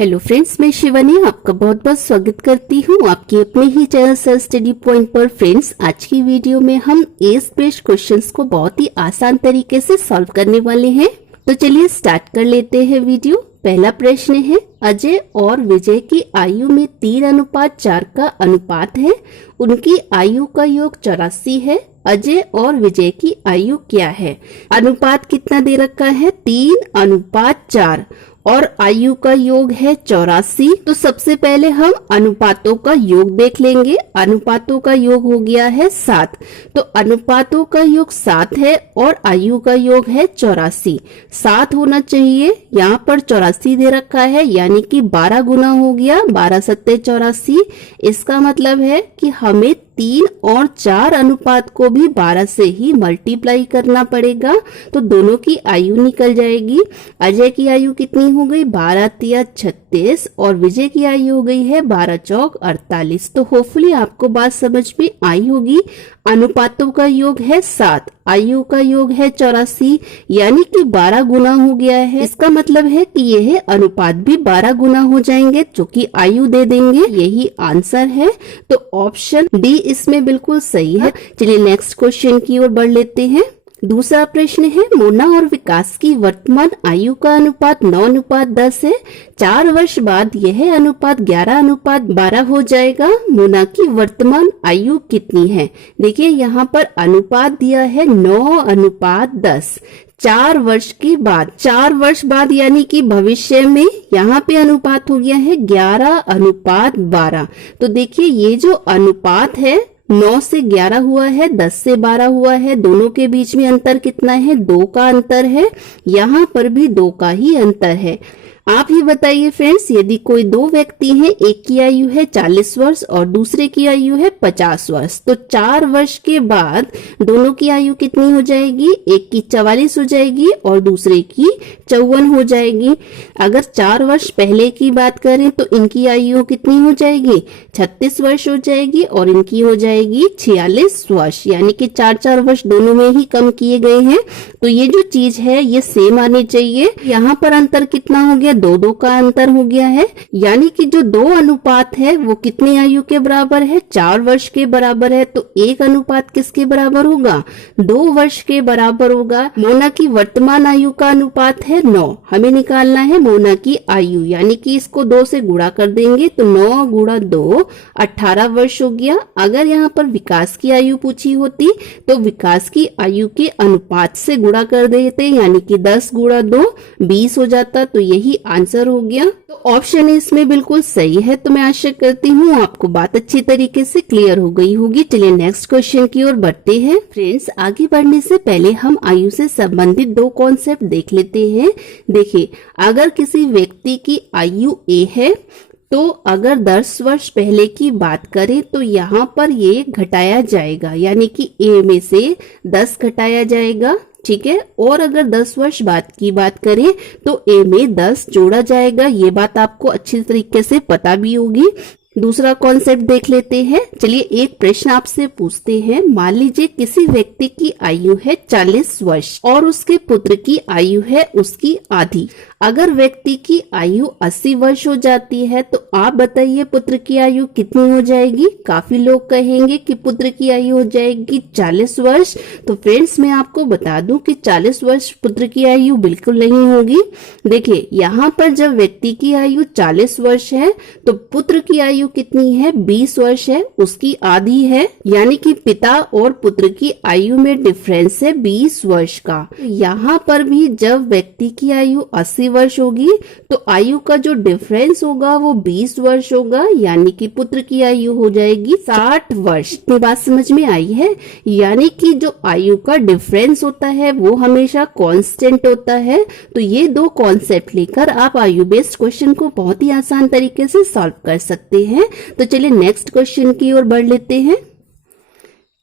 Hello friends, मैं शिवानी आपका बहुत बहुत स्वागत करती हूँ आपके अपने ही चैनल सर स्टडी पॉइंट पर। फ्रेंड्स, आज की वीडियो में हम एज बेस्ड क्वेश्चंस को बहुत ही आसान तरीके से सॉल्व करने वाले हैं। तो चलिए स्टार्ट कर लेते हैं वीडियो। पहला प्रश्न है, अजय और विजय की आयु में 3:4 का अनुपात है। उनकी आयु का योग 84 है। अजय और विजय की आयु क्या है? अनुपात कितना दे रखा है? 3:4 और आयु का योग है 84। तो सबसे पहले हम अनुपातों का योग देख लेंगे। अनुपातों का योग हो गया है 7। तो अनुपातों का योग 7 है और आयु का योग है 84। 7 होना चाहिए, यहाँ पर 84 दे रखा है, यानी कि 12 गुना हो गया। 12 सत्ते 84। इसका मतलब है कि हमें 3 और 4 अनुपात को भी 12 से ही मल्टीप्लाई करना पड़ेगा, तो दोनों की आयु निकल जाएगी। अजय की आयु कितनी हो गई? 12 तिया 36 और विजय की आयु हो गई है 12 चौक 48। तो होपफुली आपको बात समझ में आई होगी। अनुपातों का योग है 7, आयु का योग है 84, यानी कि 12 गुना हो गया है। इसका मतलब है कि यह अनुपात भी 12 गुना हो जाएंगे, जो कि आयु दे देंगे। यही आंसर है, तो ऑप्शन डी इसमें बिल्कुल सही है। चलिए नेक्स्ट क्वेश्चन की ओर बढ़ लेते हैं। दूसरा प्रश्न है, मोना और विकास की वर्तमान आयु का अनुपात 9:10 है। 4 वर्ष बाद यह अनुपात 11:12 हो जाएगा। मोना की वर्तमान आयु कितनी है? देखिए यहाँ पर अनुपात दिया है 9:10। 4 वर्ष के बाद, 4 वर्ष बाद यानी कि भविष्य में, यहाँ पे अनुपात हो गया है 11:12। तो देखिए ये जो अनुपात है 9 से 11 हुआ है, 10 से 12 हुआ है। दोनों के बीच में अंतर कितना है? 2 का अंतर है। यहाँ पर भी 2 का ही अंतर है। आप ही बताइए फ्रेंड्स, यदि कोई दो व्यक्ति हैं, एक की आयु है 40 वर्ष और दूसरे की आयु है 50 वर्ष, तो 4 वर्ष के बाद दोनों की आयु कितनी हो जाएगी? एक की 44 हो जाएगी और दूसरे की 54 हो जाएगी। अगर 4 वर्ष पहले की बात करें तो इनकी आयु कितनी हो जाएगी? 36 वर्ष हो जाएगी और इनकी हो जाएगी 46 वर्ष, यानी कि 4-4 वर्ष दोनों में ही कम किए गए हैं। तो ये जो चीज है ये सेम आनी चाहिए। यहाँ पर अंतर कितना हो गया? 2-2 का अंतर हो गया है, यानी कि जो 2 अनुपात है वो कितनी आयु के बराबर है? 4 वर्ष के बराबर है। तो एक अनुपात किसके बराबर होगा? 2 वर्ष के बराबर होगा। मोना की वर्तमान आयु का अनुपात है 9। हमें निकालना है मोना की आयु, यानी कि इसको 2 से गुणा कर देंगे तो 9 गुणा 2 18 वर्ष हो गया। अगर यहाँ पर विकास की आयु पूछी होती तो विकास की आयु के अनुपात से गुणा कर देते, यानी कि 10 गुणा 2 20 हो जाता। तो यही आंसर हो गया। तो ऑप्शन इसमें बिल्कुल सही है। तो मैं आशा करती हूँ आपको बात अच्छी तरीके से क्लियर हो गई होगी। चलिए नेक्स्ट क्वेश्चन की ओर बढ़ते हैं। फ्रेंड्स, आगे बढ़ने से पहले हम आयु से संबंधित 2 कॉन्सेप्ट देख लेते हैं। देखिए, अगर किसी व्यक्ति की आयु ए है तो अगर 10 वर्ष पहले की बात करें तो यहाँ पर ये घटाया जाएगा, यानी कि ए में से 10 घटाया जाएगा, ठीक है। और अगर 10 वर्ष बाद की बात करें तो ए में 10 जोड़ा जाएगा। ये बात आपको अच्छी तरीके से पता भी होगी। दूसरा कॉन्सेप्ट देख लेते हैं। चलिए एक प्रश्न आपसे पूछते हैं। मान लीजिए किसी व्यक्ति की आयु है 40 वर्ष और उसके पुत्र की आयु है उसकी आधी। अगर व्यक्ति की आयु 80 वर्ष हो जाती है तो आप बताइए पुत्र की आयु कितनी हो जाएगी? काफी लोग कहेंगे कि पुत्र की आयु हो जाएगी 40 वर्ष। तो फ्रेंड्स, मैं आपको बता दूं कि 40 वर्ष पुत्र की आयु बिल्कुल नहीं होगी। देखिए यहाँ पर जब व्यक्ति की आयु 40 वर्ष है तो पुत्र की आयु कितनी है? 20 वर्ष है, उसकी आधी है, यानी कि पिता और पुत्र की आयु में डिफरेंस है 20 वर्ष का। यहाँ पर भी जब व्यक्ति की आयु 80 वर्ष होगी तो आयु का जो डिफरेंस होगा वो 20 वर्ष होगा, यानी कि पुत्र की आयु हो जाएगी 60 वर्ष। ये बात समझ में आई है? यानी कि जो आयु का डिफरेंस होता है वो हमेशा कांस्टेंट होता है। तो ये 2 कॉन्सेप्ट लेकर आप आयु बेस्ड क्वेश्चन को बहुत ही आसान तरीके से सॉल्व कर सकते हैं। तो चलिए नेक्स्ट क्वेश्चन की ओर बढ़ लेते हैं।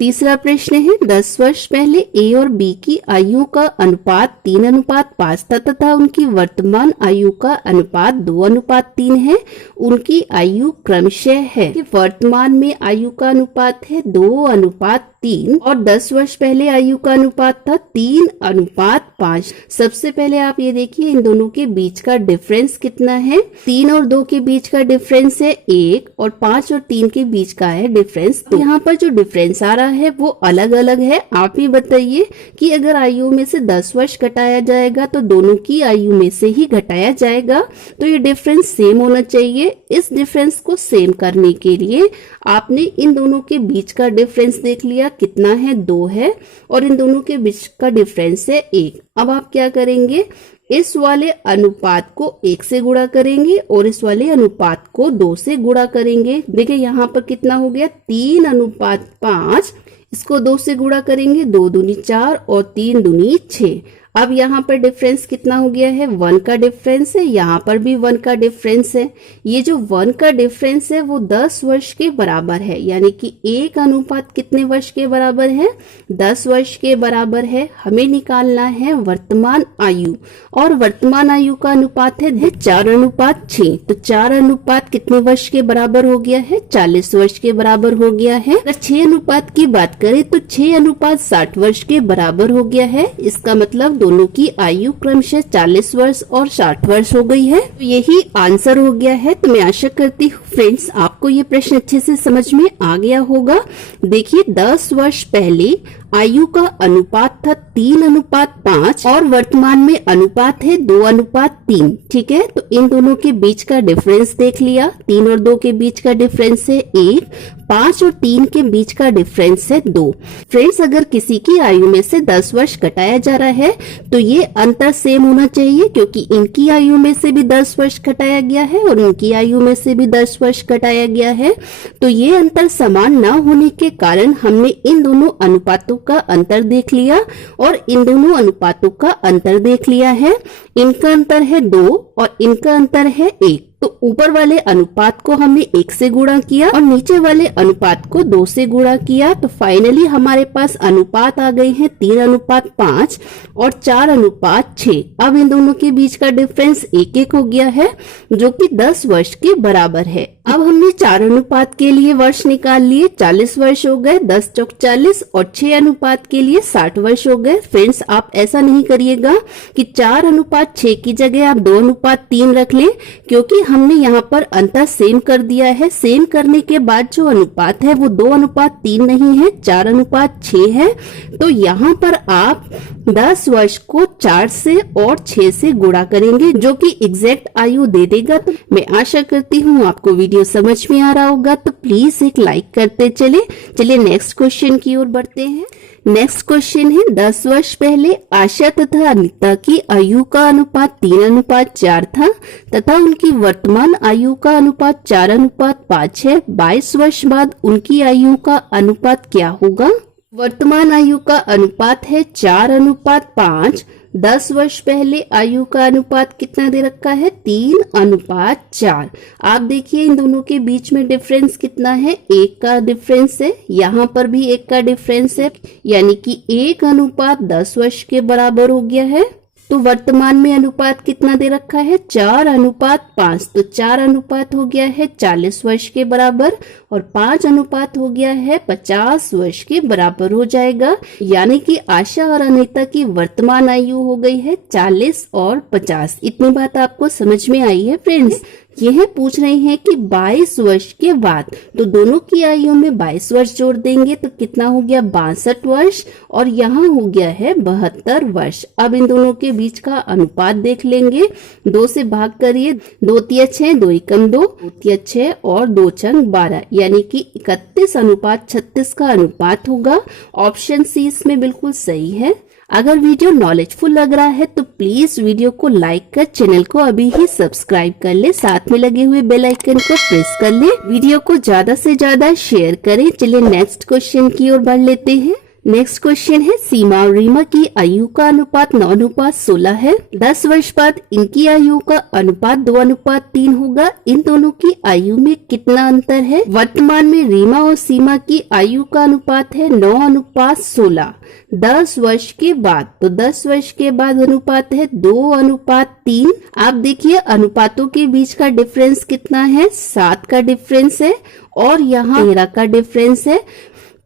तीसरा प्रश्न है, 10 वर्ष पहले ए और बी की आयु का अनुपात 3:5 था तथा उनकी वर्तमान आयु का अनुपात 2:3 है। उनकी आयु क्रमशः है। वर्तमान में आयु का अनुपात है 2:3 3 और 10 वर्ष पहले आयु का अनुपात था 3:5। सबसे पहले आप ये देखिए इन दोनों के बीच का डिफरेंस कितना है। 3 और 2 के बीच का डिफरेंस है 1 और 5 और 3 के बीच का है डिफरेंस। तो यहाँ पर जो डिफरेंस आ रहा है वो अलग अलग है। आप ही बताइए कि अगर आयु में से 10 वर्ष घटाया जाएगा तो दोनों की आयु में से ही घटाया जाएगा, तो ये डिफरेंस सेम होना चाहिए। इस डिफरेंस को सेम करने के लिए आपने इन दोनों के बीच का डिफरेंस देख लिया कितना है, 2 है, और इन दोनों के बीच का डिफरेंस है 1। अब आप क्या करेंगे, इस वाले अनुपात को 1 से गुणा करेंगे और इस वाले अनुपात को 2 से गुणा करेंगे। देखिए यहाँ पर कितना हो गया, 3:5। इसको 2 से गुणा करेंगे, 2 दूनी 4 और 3 दूनी 6। अब यहाँ पर डिफरेंस कितना हो गया है, 1 का डिफरेंस है, यहाँ पर भी 1 का डिफरेंस है। ये जो 1 का डिफरेंस है वो 10 वर्ष के बराबर है, यानी कि 1 अनुपात कितने वर्ष के बराबर है, 10 वर्ष के बराबर है। हमें निकालना है वर्तमान आयु, और वर्तमान आयु का अनुपात है 4:6। तो 4 अनुपात कितने वर्ष के बराबर हो गया है, 40 वर्ष के बराबर हो गया है। अगर 6 अनुपात की बात करें तो 6:60 वर्ष के बराबर हो गया है। इसका मतलब दोनों की आयु क्रमशः 40 वर्ष और 60 वर्ष हो गई है। तो यही आंसर हो गया है। तो मैं आशा करती हूँ फ्रेंड्स आपको ये प्रश्न अच्छे से समझ में आ गया होगा। देखिए 10 वर्ष पहले आयु का अनुपात था 3:5 और वर्तमान में अनुपात है 2:3। ठीक है, तो इन दोनों के बीच का डिफरेंस देख लिया। 3 और 2 के बीच का डिफरेंस है 1, 5 और 3 के बीच का डिफरेंस है 2। फ्रेंड्स अगर किसी की आयु में से 10 वर्ष घटाया जा रहा है तो ये अंतर सेम होना चाहिए, क्योंकि इनकी आयु में से भी 10 वर्ष घटाया गया है और इनकी आयु में से भी 10 वर्ष घटाया गया है। तो ये अंतर समान न होने के कारण हमने इन दोनों अनुपातों का अंतर देख लिया और इन दोनों अनुपातों का अंतर देख लिया है। इनका अंतर है 2 और इनका अंतर है 1। तो ऊपर वाले अनुपात को हमने 1 से गुणा किया और नीचे वाले अनुपात को 2 से गुणा किया। तो फाइनली हमारे पास अनुपात आ गए हैं 3:5 और 4:6। अब इन दोनों के बीच का डिफरेंस 1-1 हो गया है, जो कि 10 वर्ष के बराबर है। अब हमने 4 अनुपात के लिए वर्ष निकाल लिए, 40 वर्ष हो गए, 10 चौक 40, और 6 अनुपात के लिए 60 वर्ष हो गए। फ्रेंड्स आप ऐसा नहीं करिएगा कि 4:6 की जगह आप 2:3 रख लें, क्योंकि हमने यहाँ पर अंतर सेम कर दिया है। सेम करने के बाद जो अनुपात है वो 2:3 नहीं है, 4:6 है। तो यहाँ पर आप 10 वर्ष को 4 से और 6 से गुणा करेंगे, जो कि एग्जैक्ट आयु दे देगा। तो मैं आशा करती हूँ आपको वीडियो समझ में आ रहा होगा। तो प्लीज एक लाइक करते चलिए नेक्स्ट क्वेश्चन की ओर बढ़ते हैं। नेक्स्ट क्वेश्चन है 10 वर्ष पहले आशा तथा अनिता की आयु का अनुपात 3:4 था तथा उनकी वर्तमान आयु का अनुपात 4:5 है। 22 वर्ष बाद उनकी आयु का अनुपात क्या होगा? वर्तमान आयु का अनुपात है 4:5। 10 वर्ष पहले आयु का अनुपात कितना दे रखा है? 3:4। आप देखिए इन दोनों के बीच में डिफरेंस कितना है? 1 का डिफरेंस है, यहाँ पर भी 1 का डिफरेंस है, यानी कि 1:10 वर्ष के बराबर हो गया है। तो वर्तमान में अनुपात कितना दे रखा है? 4:5। तो 4 अनुपात हो गया है 40 वर्ष के बराबर और 5 अनुपात हो गया है 50 वर्ष के बराबर हो जाएगा। यानी कि आशा और अनीता की वर्तमान आयु हो गई है 40 और 50। इतनी बात आपको समझ में आई है फ्रेंड्स? यह पूछ रहे हैं कि 22 वर्ष के बाद, तो दोनों की आयु में 22 वर्ष जोड़ देंगे तो कितना हो गया? 62 वर्ष, और यहाँ हो गया है 72 वर्ष। अब इन दोनों के बीच का अनुपात देख लेंगे। 2 से भाग करिए, 2 तिया 6, 2 एकम 2, 2 तिया 6 और 2 छंग 12, यानी कि 31:36 का अनुपात होगा। ऑप्शन सी इसमें बिल्कुल सही है। अगर वीडियो नॉलेजफुल लग रहा है तो प्लीज वीडियो को लाइक कर चैनल को अभी ही सब्सक्राइब कर ले, साथ में लगे हुए बेल आइकन को प्रेस कर ले, वीडियो को ज्यादा से ज्यादा शेयर करें। चलिए नेक्स्ट क्वेश्चन की ओर बढ़ लेते हैं। नेक्स्ट क्वेश्चन है सीमा और रीमा की आयु का अनुपात 9:16 है। 10 वर्ष बाद इनकी आयु का अनुपात 2:3 होगा। इन दोनों की आयु में कितना अंतर है? वर्तमान में रीमा और सीमा की आयु का अनुपात है 9:16। 10 वर्ष के बाद, तो 10 वर्ष के बाद अनुपात है 2:3। आप देखिए अनुपातों के बीच का डिफरेंस कितना है? 7 का डिफरेंस है और यहाँ 13 का डिफरेंस है।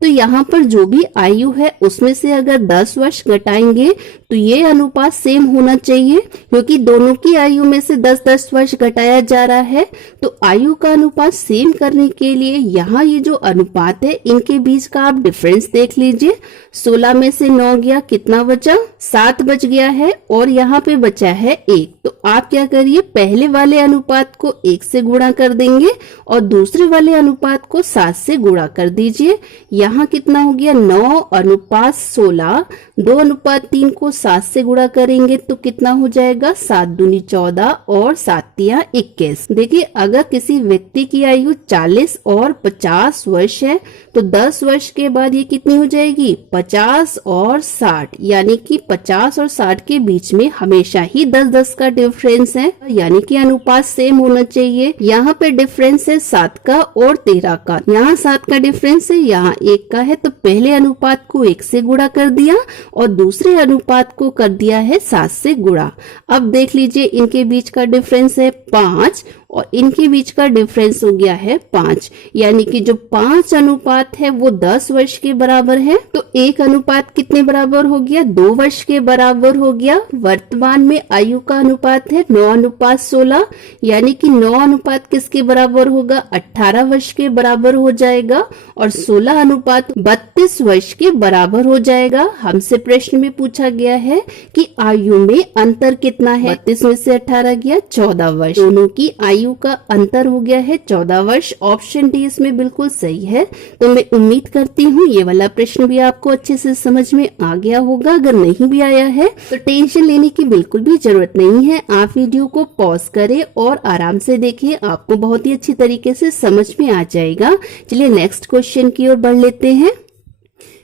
तो यहाँ पर जो भी आयु है उसमें से अगर 10 वर्ष घटाएंगे तो ये अनुपात सेम होना चाहिए, क्योंकि दोनों की आयु में से 10-10 वर्ष घटाया जा रहा है। तो आयु का अनुपात सेम करने के लिए यहाँ ये जो अनुपात है इनके बीच का आप डिफरेंस देख लीजिए। 16 में से 9 गया, कितना बचा? 7 बच गया है और यहाँ पे बचा है 1। तो आप क्या करिए, पहले वाले अनुपात को 1 से गुणा कर देंगे और दूसरे वाले अनुपात को 7 से गुणा कर दीजिए। यहाँ कितना हो गया? 9:16। 2:3 को 7 से गुणा करेंगे तो कितना हो जाएगा? 7 दूनी 14 और 7 तिया 21। देखिए, अगर किसी व्यक्ति की आयु 40 और 50 वर्ष है तो 10 वर्ष के बाद ये कितनी हो जाएगी? 50 और 60, यानी कि 50 और 60 के बीच में हमेशा ही 10-10 का डिफरेंस है, यानी कि अनुपात सेम होना चाहिए। यहाँ पे डिफरेंस है 7 का और 13 का। यहाँ 7 का डिफरेंस है, यहाँ 1 का है, तो पहले अनुपात को 1 से गुणा कर दिया और दूसरे अनुपात को कर दिया है 7 से गुणा। अब देख लीजिए, इनके बीच का डिफरेंस है 5 और इनके बीच का डिफरेंस हो गया है 5, यानी कि जो 5 अनुपात है वो 10 वर्ष के बराबर है। तो एक अनुपात कितने बराबर हो गया? 2 वर्ष के बराबर हो गया। वर्तमान में आयु का अनुपात है 9:16, यानी कि 9 अनुपात किसके बराबर होगा? 18 वर्ष के बराबर हो जाएगा और 16 अनुपात 32 वर्ष के बराबर हो जाएगा। हमसे प्रश्न में पूछा गया है कि आयु में अंतर कितना है? 32 में से 18 गया 14 वर्ष। दोनों की आयु का अंतर हो गया है 14 वर्ष। ऑप्शन डी इसमें बिल्कुल सही है। तो मैं उम्मीद करती हूँ ये वाला प्रश्न भी आपको अच्छे से समझ में आ गया होगा। अगर नहीं भी आया है तो टेंशन लेने की बिल्कुल भी जरूरत नहीं है। आप वीडियो को पॉज करें और आराम से देखिए, आपको बहुत ही अच्छी तरीके से समझ में आ जाएगा। चलिए नेक्स्ट क्वेश्चन की ओर बढ़ लेते हैं।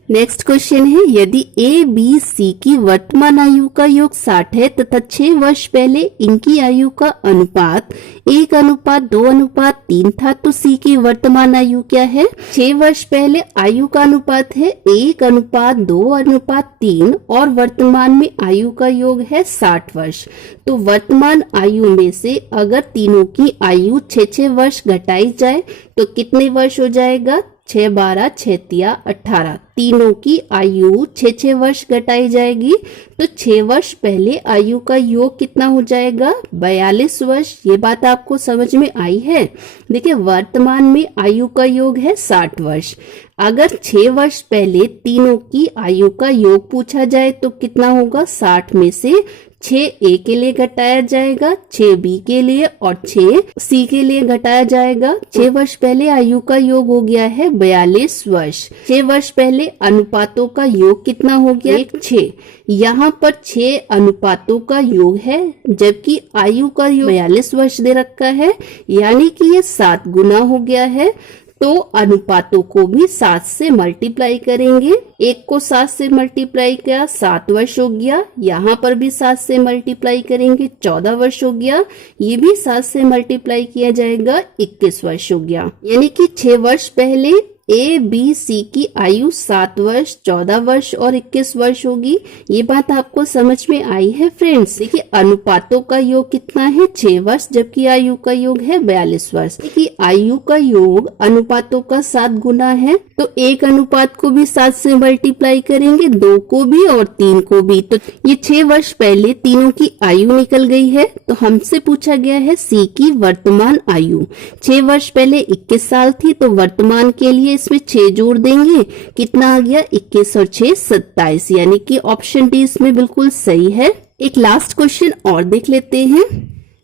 नेक्स्ट क्वेश्चन है, यदि ए बी सी की वर्तमान आयु का योग 60 है तथा 6 वर्ष पहले इनकी आयु का अनुपात 1:2:3 था, तो सी की वर्तमान आयु क्या है? 6 वर्ष पहले आयु का अनुपात है 1:2:3 और वर्तमान में आयु का योग है 60 वर्ष। तो वर्तमान आयु में से अगर तीनों की आयु 6-6 वर्ष घटाई जाए तो कितने वर्ष हो जाएगा? 6-12-6-18। तीनों की आयु 6-6 वर्ष घटाई जाएगी तो 6 वर्ष पहले आयु का योग कितना हो जाएगा? 42 वर्ष। ये बात आपको समझ में आई है? देखिए, वर्तमान में आयु का योग है 60 वर्ष। अगर 6 वर्ष पहले तीनों की आयु का योग पूछा जाए तो कितना होगा? 60 में से 6 ए के लिए घटाया जाएगा, 6 बी के लिए और 6 सी के लिए घटाया जाएगा। 6 वर्ष पहले आयु का योग हो गया है 42 वर्ष। 6 वर्ष पहले अनुपातों का योग कितना हो गया? 6। यहाँ पर 6 अनुपातों का योग है, जबकि आयु का योग 42 वर्ष दे रखा है, यानी कि ये 7 गुना हो गया है। तो अनुपातों को भी 7 से मल्टीप्लाई करेंगे। 1 को 7 से मल्टीप्लाई किया 7 वर्ष हो गया। यहाँ पर भी 7 से मल्टीप्लाई करेंगे 14 वर्ष हो गया। ये भी 7 से मल्टीप्लाई किया जाएगा 21 वर्ष हो गया। यानी कि 6 वर्ष पहले ए बी सी की आयु 7 वर्ष, 14 वर्ष और 21 वर्ष होगी। ये बात आपको समझ में आई है फ्रेंड्स? देखिए, अनुपातों का योग कितना है? 6 वर्ष, जबकि आयु का योग है 42 वर्ष। देखिए, आयु का योग अनुपातों का 7 गुना है, तो एक अनुपात को भी 7 से मल्टीप्लाई करेंगे, 2 को भी और 3 को भी। तो ये 6 वर्ष पहले तीनों की आयु निकल गई है। तो हमसे पूछा गया है सी की वर्तमान आयु। 6 वर्ष पहले 21 साल थी, तो वर्तमान के लिए इसमें 6 जोड़ देंगे, कितना आ गया? 21 और 6 27, यानी कि ऑप्शन डी इसमें बिल्कुल सही है। एक लास्ट क्वेश्चन और देख लेते हैं।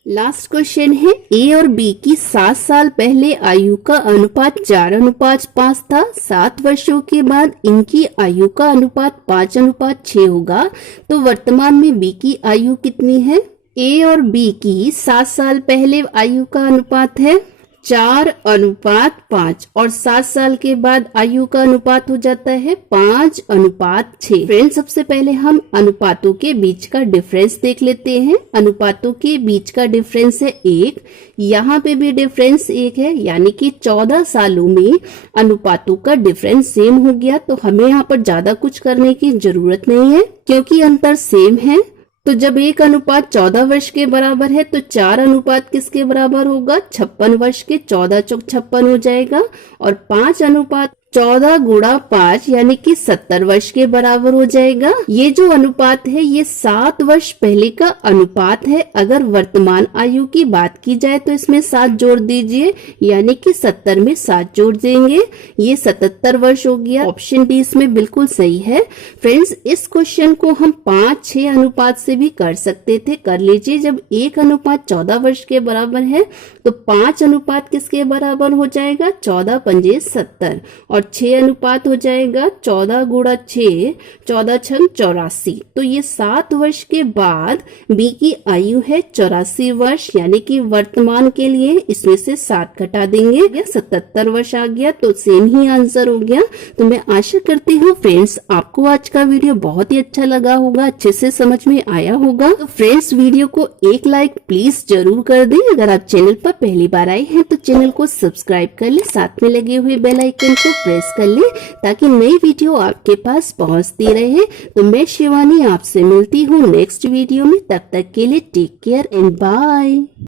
लास्ट क्वेश्चन है, ए और बी की 7 साल पहले आयु का अनुपात 4:5 था। 7 वर्षों के बाद इनकी आयु का अनुपात 5:6 होगा, तो वर्तमान में बी की आयु कितनी है? ए और बी की 7 साल पहले आयु का अनुपात है 4:5 और 7 साल के बाद आयु का अनुपात हो जाता है 5:6। फ्रेंड्स, सबसे पहले हम अनुपातों के बीच का डिफरेंस देख लेते हैं। अनुपातों के बीच का डिफरेंस है 1। यहाँ पे भी डिफरेंस 1 है, यानी कि 14 सालों में अनुपातों का डिफरेंस सेम हो गया। तो हमें यहाँ पर ज्यादा कुछ करने की जरूरत नहीं है, क्योंकि अंतर सेम है। तो जब 1:14 वर्ष के बराबर है तो 4 अनुपात किसके बराबर होगा? 56 वर्ष के। 14 × 4 = 56 हो जाएगा। और 5:14 14 गुणा 5 यानी कि 70 वर्ष के बराबर हो जाएगा। ये जो अनुपात है ये 7 वर्ष पहले का अनुपात है। अगर वर्तमान आयु की बात की जाए तो इसमें 7 जोड़ दीजिए, यानी कि 70 में 7 जोड़ देंगे, ये 77 वर्ष हो गया। ऑप्शन डी इसमें बिल्कुल सही है। फ्रेंड्स, इस क्वेश्चन को हम 5-6 अनुपात से भी कर सकते थे। कर लीजिए, जब 1 अनुपात 14 वर्ष के बराबर है तो 5 अनुपात किसके बराबर हो जाएगा? 14 पंजे 70, और 6 अनुपात हो जाएगा 14 गुणा 6, 14 छंग 84। तो ये 7 वर्ष के बाद बी की आयु है 84 वर्ष, यानी कि वर्तमान के लिए इसमें से 7 घटा देंगे, 77 वर्ष आ गया। तो सेम ही आंसर हो गया। तो मैं आशा करती हूँ फ्रेंड्स आपको आज का वीडियो बहुत ही अच्छा लगा होगा, अच्छे से समझ में आया होगा। तो फ्रेंड्स, वीडियो को एक लाइक प्लीज जरूर कर दें। अगर आप चैनल पर पहली बार आए हैं तो चैनल को सब्सक्राइब कर ले, साथ में लगे हुए बेल आइकन को प्रेस कर ले ताकि नई वीडियो आपके पास पहुंचती रहे। तो मैं शिवानी आपसे मिलती हूँ नेक्स्ट वीडियो में। तब तक के लिए टेक केयर एंड बाय।